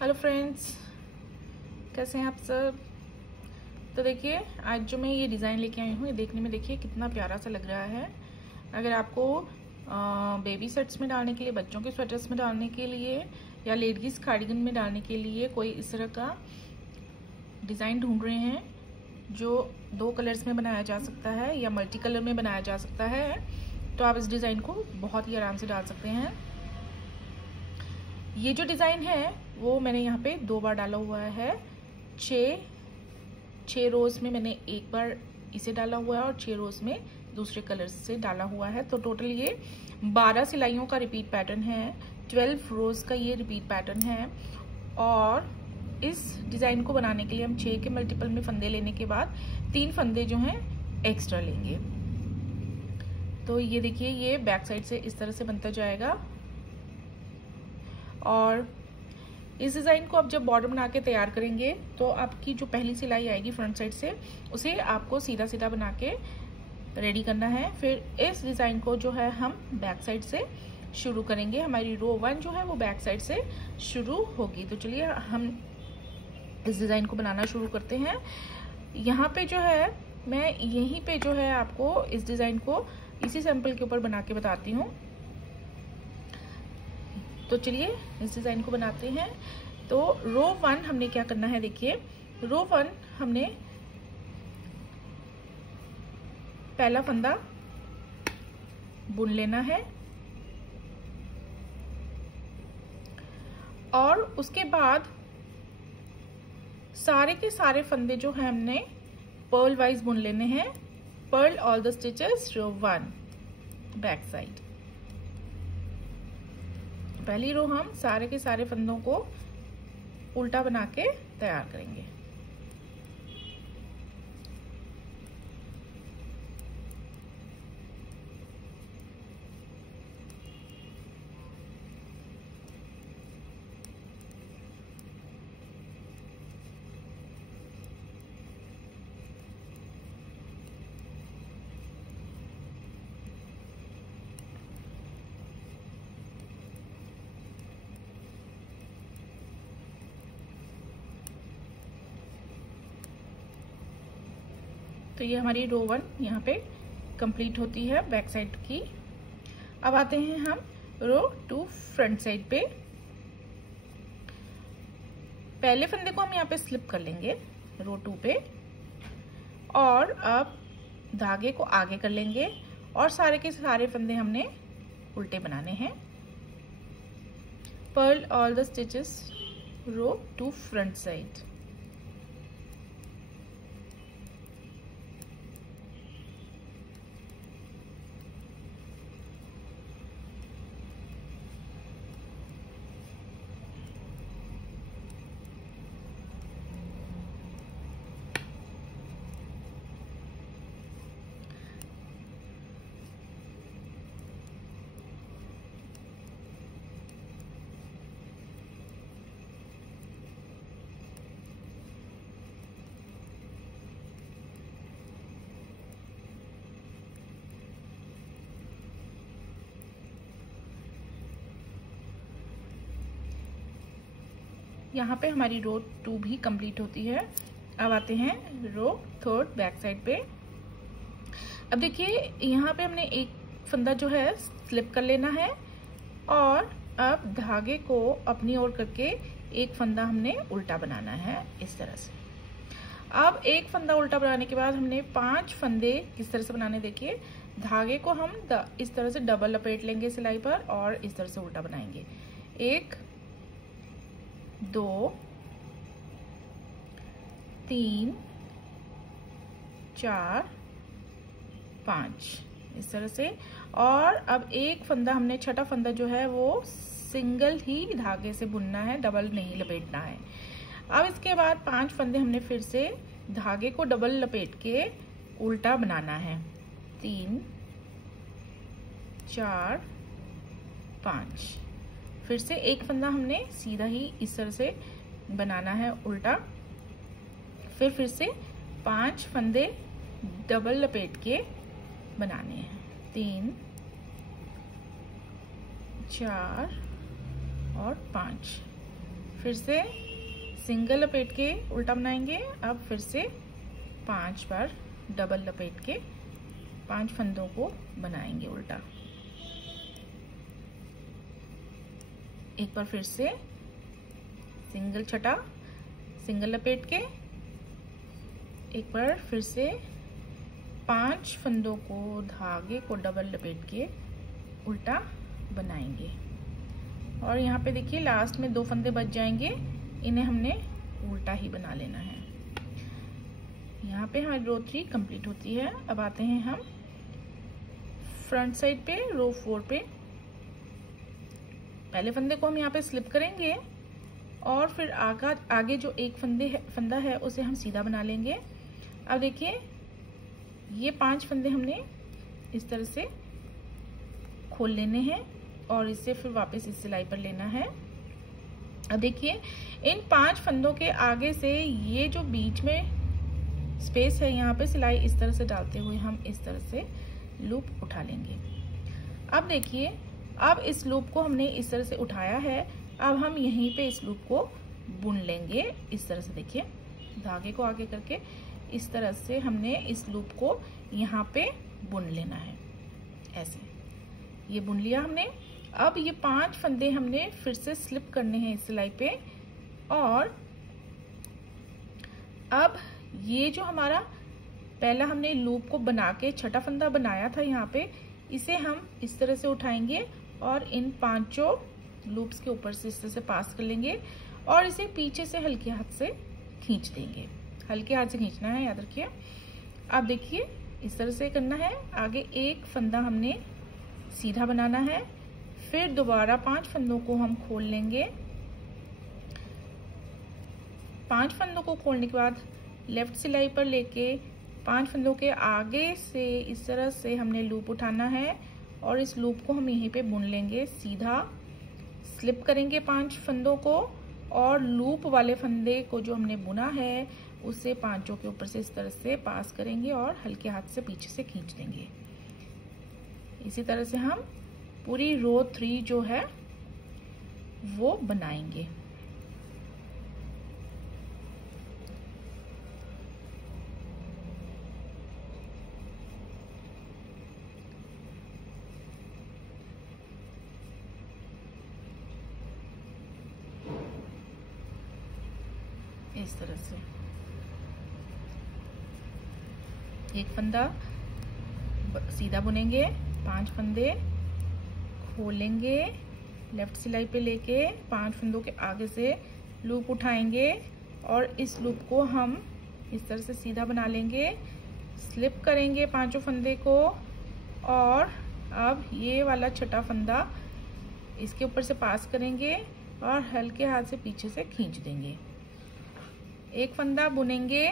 Hello friends, कैसे हैं आप सब। तो देखिए, आज जो मैं ये डिज़ाइन लेके आई हूँ, ये देखने में देखिए कितना प्यारा सा लग रहा है। अगर आपको बेबी सेट्स में डालने के लिए, बच्चों के स्वेटर्स में डालने के लिए या लेडीज कार्डिगन में डालने के लिए कोई इस तरह का डिज़ाइन ढूंढ रहे हैं जो 2 कलर्स में बनाया जा सकता है या मल्टी कलर में बनाया जा सकता है, तो आप इस डिज़ाइन को बहुत ही आराम से डाल सकते हैं। ये जो डिज़ाइन है वो मैंने यहाँ पे 2 बार डाला हुआ है। 6 रोज में मैंने एक बार इसे डाला हुआ है और 6 रोज में दूसरे कलर से डाला हुआ है। तो टोटल ये 12 सिलाइयों का रिपीट पैटर्न है, 12 रोज का ये रिपीट पैटर्न है। और इस डिज़ाइन को बनाने के लिए हम 6 के मल्टीपल में फंदे लेने के बाद 3 फंदे जो हैं एक्स्ट्रा लेंगे। तो ये देखिए, ये बैक साइड से इस तरह से बनता जाएगा। और इस डिज़ाइन को आप जब बॉर्डर बना के तैयार करेंगे तो आपकी जो पहली सिलाई आएगी फ्रंट साइड से, उसे आपको सीधा सीधा बना के रेडी करना है। फिर इस डिज़ाइन को जो है हम बैक साइड से शुरू करेंगे। हमारी रो 1 जो है वो बैक साइड से शुरू होगी। तो चलिए हम इस डिज़ाइन को बनाना शुरू करते हैं। यहाँ पे जो है मैं यहीं पे जो है आपको इस डिज़ाइन को इसी सैंपल के ऊपर बना के बताती हूँ। तो चलिए इस डिज़ाइन को बनाते हैं। तो रो 1 हमने क्या करना है, देखिए रो 1 हमने पहला फंदा बुन लेना है और उसके बाद सारे के सारे फंदे जो है हमने पर्ल वाइज बुन लेने हैं। Purl all the stitches row 1 back side. पहली रो हम सारे के सारे फंदों को उल्टा बना के तैयार करेंगे। तो ये हमारी रो 1 यहाँ पे कंप्लीट होती है बैक साइड की। अब आते हैं हम रो 2 फ्रंट साइड पे। पहले फंदे को हम यहाँ पे स्लिप कर लेंगे रो 2 पे और अब धागे को आगे कर लेंगे और सारे के सारे फंदे हमने उल्टे बनाने हैं। Purl all the stitches row 2 front side. यहाँ पे हमारी रो 2 भी कंप्लीट होती है। अब आते हैं रो 3 बैक साइड पे। अब देखिए, यहाँ पे हमने एक फंदा जो है स्लिप कर लेना है और अब धागे को अपनी ओर करके एक फंदा हमने उल्टा बनाना है इस तरह से। अब एक फंदा उल्टा बनाने के बाद हमने 5 फंदे किस तरह से बनाने, देखिए धागे को हम इस तरह से डबल लपेट लेंगे सिलाई पर और इस तरह से उल्टा बनाएंगे। 1 2 3 4 5 इस तरह से। और अब एक फंदा हमने, छठा फंदा जो है वो सिंगल ही धागे से बुनना है, डबल नहीं लपेटना है। अब इसके बाद 5 फंदे हमने फिर से धागे को डबल लपेट के उल्टा बनाना है। 3 4 5 फिर से एक फंदा हमने सीधा ही इस तरह से बनाना है उल्टा। फिर से 5 फंदे डबल लपेट के बनाने हैं। 3 4 और 5। फिर से सिंगल लपेट के उल्टा बनाएंगे। अब फिर से 5 बार डबल लपेट के 5 फंदों को बनाएंगे उल्टा। एक बार फिर से सिंगल छटा, सिंगल लपेट के, एक बार फिर से 5 फंदों को धागे को डबल लपेट के उल्टा बनाएंगे। और यहाँ पे देखिए लास्ट में 2 फंदे बच जाएंगे, इन्हें हमने उल्टा ही बना लेना है। यहाँ पे हमारी रो 3 कंप्लीट होती है। अब आते हैं हम फ्रंट साइड पे रो 4 पे। पहले फंदे को हम यहाँ पे स्लिप करेंगे और फिर आगे जो एक फंदा है उसे हम सीधा बना लेंगे। अब देखिए ये 5 फंदे हमने इस तरह से खोल लेने हैं और इसे फिर वापस इस सिलाई पर लेना है। अब देखिए इन 5 फंदों के आगे से ये जो बीच में स्पेस है यहाँ पे सिलाई इस तरह से डालते हुए हम इस तरह से लूप उठा लेंगे। अब देखिए अब इस लूप को हमने इस तरह से उठाया है। अब हम यहीं पे इस लूप को बुन लेंगे इस तरह से। देखिए धागे को आगे करके इस तरह से हमने इस लूप को यहाँ पे बुन लेना है। ऐसे ये बुन लिया हमने। अब ये 5 फंदे हमने फिर से स्लिप करने हैं इस सिलाई पे। और अब ये जो हमारा पहला हमने लूप को बना के छठा फंदा बनाया था यहाँ पे, इसे हम इस तरह से उठाएंगे और इन 5 लूप्स के ऊपर से इस तरह से पास कर लेंगे और इसे पीछे से हल्के हाथ से खींच देंगे। हल्के हाथ से खींचना है, याद रखिए। अब देखिए इस तरह से करना है। आगे एक फंदा हमने सीधा बनाना है, फिर दोबारा 5 फंदों को हम खोल लेंगे। 5 फंदों को खोलने के बाद लेफ्ट सिलाई पर लेके 5 फंदों के आगे से इस तरह से हमने लूप उठाना है और इस लूप को हम यहीं पे बुन लेंगे। सीधा स्लिप करेंगे 5 फंदों को और लूप वाले फंदे को जो हमने बुना है उसे 5 के ऊपर से इस तरह से पास करेंगे और हल्के हाथ से पीछे से खींच देंगे। इसी तरह से हम पूरी रो 3 जो है वो बनाएंगे। इस तरह से एक फंदा सीधा बुनेंगे, 5 फंदे खोलेंगे, लेफ्ट सिलाई पे लेके 5 फंदों के आगे से लूप उठाएंगे और इस लूप को हम इस तरह से सीधा बना लेंगे। स्लिप करेंगे 5 फंदे को और अब ये वाला छठा फंदा इसके ऊपर से पास करेंगे और हल्के हाथ से पीछे से खींच देंगे। एक फंदा बुनेंगे,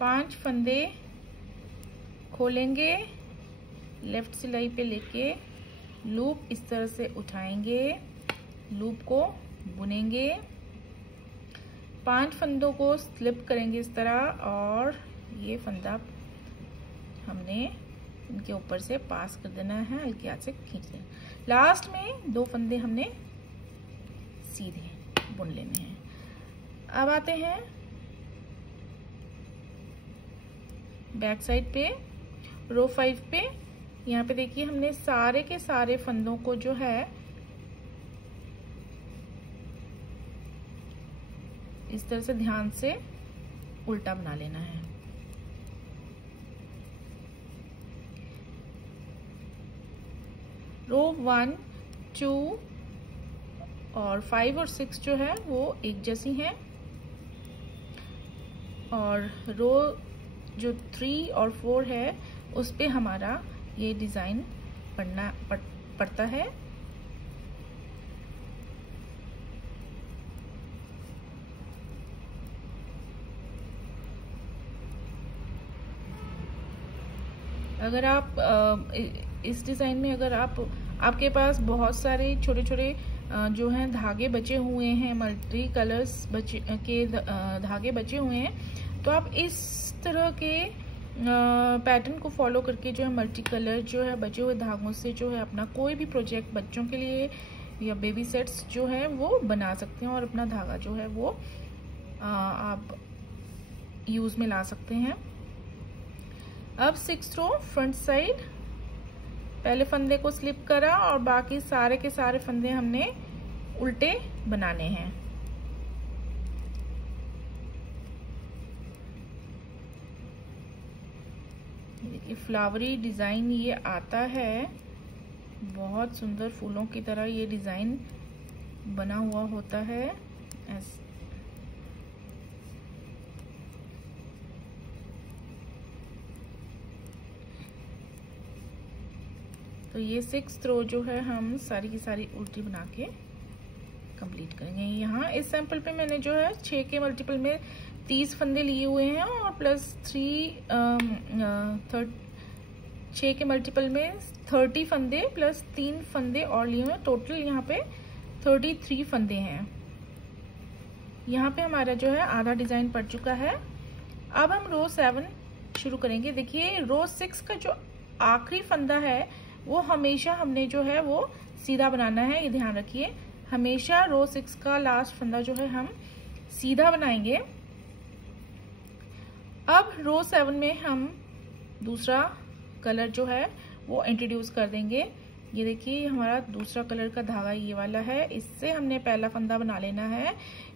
5 फंदे खोलेंगे, लेफ्ट सिलाई पे लेके लूप इस तरह से उठाएंगे, लूप को बुनेंगे, 5 फंदों को स्लिप करेंगे इस तरह और ये फंदा हमने इनके ऊपर से पास कर देना है, हल्के हाथ से खींच देना। लास्ट में 2 फंदे हमने सीधे बुन लेने हैं। अब आते हैं बैक साइड पे रो 5 पे। यहाँ पे देखिए हमने सारे के सारे फंदों को जो है इस तरह से ध्यान से उल्टा बना लेना है। रो 1, 2 और 5 और 6 जो है वो एक जैसी हैं और रो जो 3 और 4 है उस पे हमारा ये डिज़ाइन पड़ता है। अगर आप इस डिज़ाइन में अगर आपके पास बहुत सारे छोटे छोटे जो हैं धागे बचे हुए हैं, मल्टी कलर्स के धागे बचे हुए हैं, तो आप इस तरह के पैटर्न को फॉलो करके जो है मल्टी कलर जो है बचे हुए धागों से जो है अपना कोई भी प्रोजेक्ट बच्चों के लिए या बेबी सेट्स जो है वो बना सकते हैं और अपना धागा जो है वो आप यूज में ला सकते हैं। अब 6th रो फ्रंट साइड पहले फंदे को स्लिप करा और बाकी सारे के सारे फंदे हमने उल्टे बनाने हैं। देखिए फ्लावरी डिजाइन ये आता है, बहुत सुंदर फूलों की तरह ये डिजाइन बना हुआ होता है। तो ये 6th रो जो है हम सारी की सारी उल्टी बना के कंप्लीट करेंगे। यहाँ इस सैंपल पे मैंने जो है 6 के मल्टीपल में 30 फंदे लिए हुए हैं और प्लस 6 के मल्टीपल में 30 फंदे प्लस 3 फंदे और लिए हुए हैं। टोटल यहाँ पे 33 फंदे हैं। यहाँ पे हमारा जो है आधा डिजाइन पड़ चुका है। अब हम रो 7 शुरू करेंगे। देखिए रो 6 का जो आखिरी फंदा है वो हमेशा हमने जो है वो सीधा बनाना है, ये ध्यान रखिए। हमेशा रो 6 का लास्ट फंदा जो है हम सीधा बनाएंगे। अब रो 7 में हम दूसरा कलर जो है वो इंट्रोड्यूस कर देंगे। ये देखिए हमारा दूसरा कलर का धागा ये वाला है, इससे हमने पहला फंदा बना लेना है,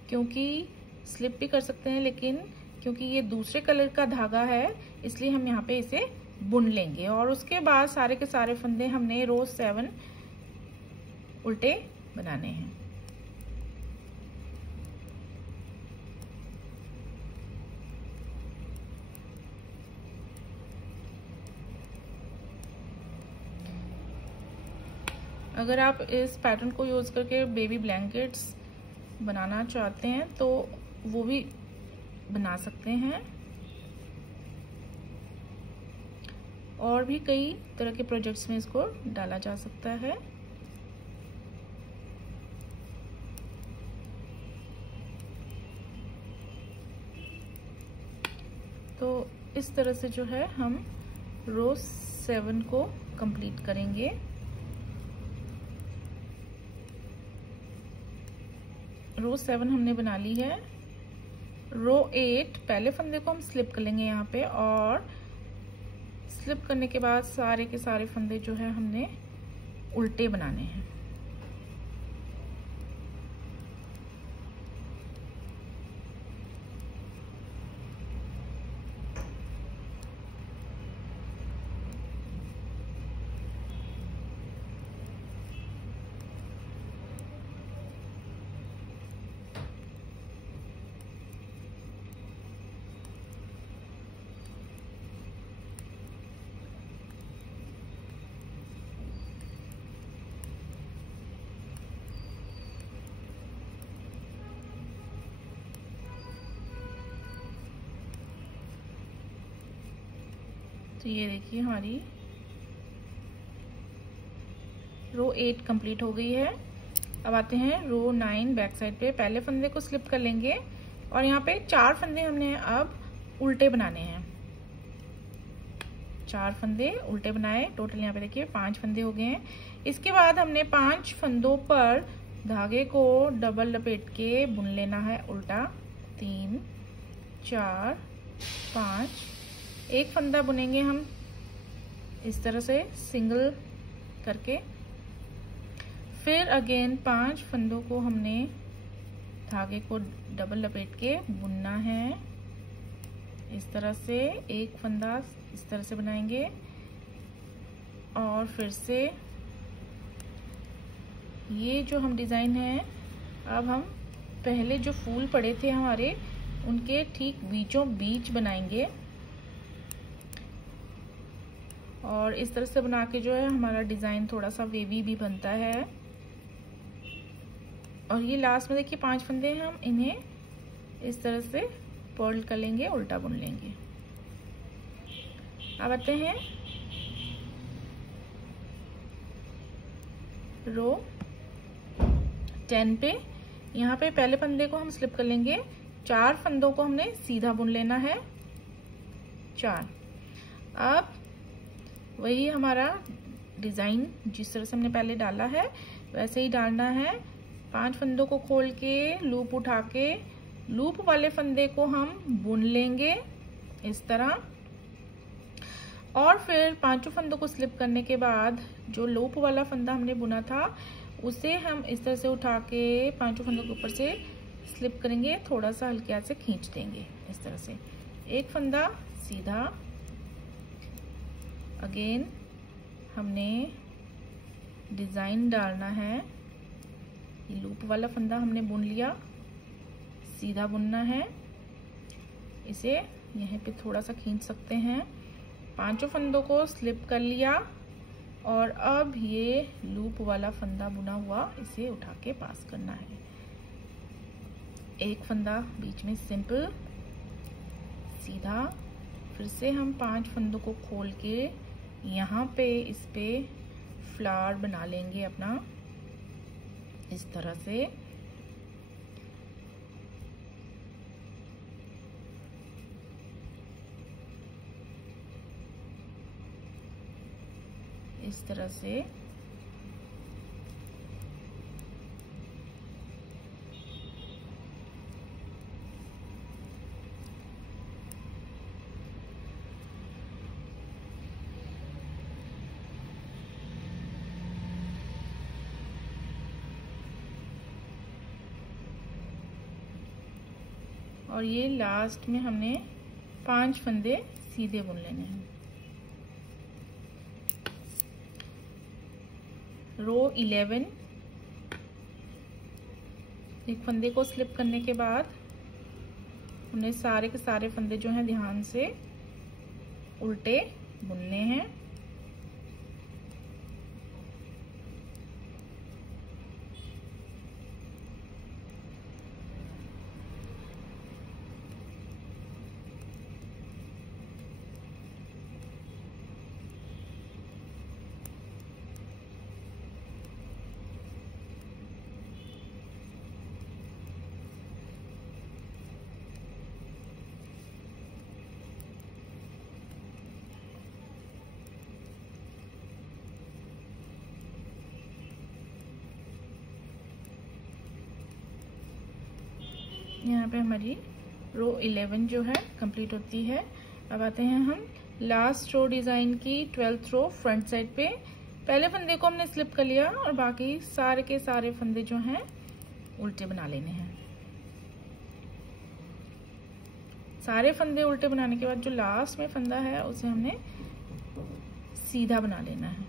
क्योंकि स्लिप भी कर सकते हैं लेकिन क्योंकि ये दूसरे कलर का धागा है इसलिए हम यहाँ पे इसे बुन लेंगे। और उसके बाद सारे के सारे फंदे हमने रो 7 उल्टे बनाने हैं। अगर आप इस पैटर्न को यूज करके बेबी ब्लैंकेट्स बनाना चाहते हैं तो वो भी बना सकते हैं, और भी कई तरह के प्रोजेक्ट्स में इसको डाला जा सकता है। तो इस तरह से जो है हम रो 7 को कंप्लीट करेंगे। रो 7 हमने बना ली है। रो 8 पहले फंदे को हम स्लिप कर लेंगे यहाँ पे, और स्लिप करने के बाद सारे के सारे फंदे जो है हमने उल्टे बनाने हैं। तो ये देखिए हमारी रो 8 कंप्लीट हो गई है। अब आते हैं रो 9 बैक साइड पे। पहले फंदे को स्लिप कर लेंगे और यहाँ पे 4 फंदे हमने अब उल्टे बनाने हैं। 4 फंदे उल्टे बनाए, टोटल यहाँ पे देखिए 5 फंदे हो गए हैं। इसके बाद हमने 5 फंदों पर धागे को डबल लपेट के बुन लेना है उल्टा। 3 4 5, एक फंदा बुनेंगे हम इस तरह से सिंगल करके, फिर अगेन 5 फंदों को हमने धागे को डबल लपेट के बुनना है इस तरह से। एक फंदा इस तरह से बनाएंगे और फिर से ये जो हम डिजाइन है, अब हम पहले जो फूल पड़े थे हमारे उनके ठीक बीचों बीच बनाएंगे, और इस तरह से बना के जो है हमारा डिजाइन थोड़ा सा वेवी भी बनता है। और ये लास्ट में देखिए 5 फंदे हैं, हम इन्हें इस तरह से पर्ल कर लेंगे, उल्टा बुन लेंगे। अब आते हैं रो 10 पे। यहाँ पे पहले फंदे को हम स्लिप कर लेंगे, 4 फंदों को हमने सीधा बुन लेना है 4। अब वही हमारा डिजाइन जिस तरह से हमने पहले डाला है वैसे ही डालना है। 5 फंदों को खोल के लूप उठा के लूप वाले फंदे को हम बुन लेंगे इस तरह, और फिर 5 फंदों को स्लिप करने के बाद जो लूप वाला फंदा हमने बुना था उसे हम इस तरह से उठा के 5 फंदों के ऊपर से स्लिप करेंगे, थोड़ा सा हल्के हाथ से खींच देंगे इस तरह से। एक फंदा सीधा, अगेन हमने डिज़ाइन डालना है। ये लूप वाला फंदा हमने बुन लिया, सीधा बुनना है, इसे यहाँ पे थोड़ा सा खींच सकते हैं। 5 फंदों को स्लिप कर लिया और अब ये लूप वाला फंदा बुना हुआ इसे उठा के पास करना है। एक फंदा बीच में सिंपल सीधा, फिर से हम 5 फंदों को खोल के यहाँ पे इस पे फ्लावर बना लेंगे अपना इस तरह से। इस तरह से और ये लास्ट में हमने 5 फंदे सीधे बुन लेने हैं। रो 11, एक फंदे को स्लिप करने के बाद हमने सारे के सारे फंदे जो हैं ध्यान से उल्टे बुनने हैं। यहाँ पे हमारी रो 11 जो है कंप्लीट होती है। अब आते हैं हम लास्ट रो डिज़ाइन की 12th रो फ्रंट साइड पे। पहले फंदे को हमने स्लिप कर लिया और बाकी सारे के सारे फंदे जो हैं उल्टे बना लेने हैं। सारे फंदे उल्टे बनाने के बाद जो लास्ट में फंदा है उसे हमने सीधा बना लेना है।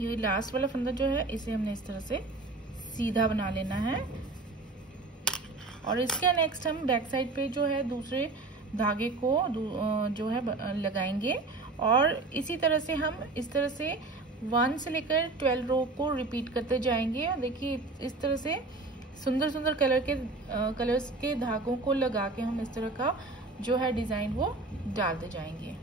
ये लास्ट वाला फंदा जो है इसे हमने इस तरह से सीधा बना लेना है और इसके नेक्स्ट हम बैक साइड पे जो है दूसरे धागे को जो है लगाएंगे और इसी तरह से हम इस तरह से 1 से लेकर 12 रो को रिपीट करते जाएंगे। और देखिए इस तरह से सुंदर सुंदर कलर्स के धागों को लगा के हम इस तरह का जो है डिज़ाइन वो डालते जाएंगे।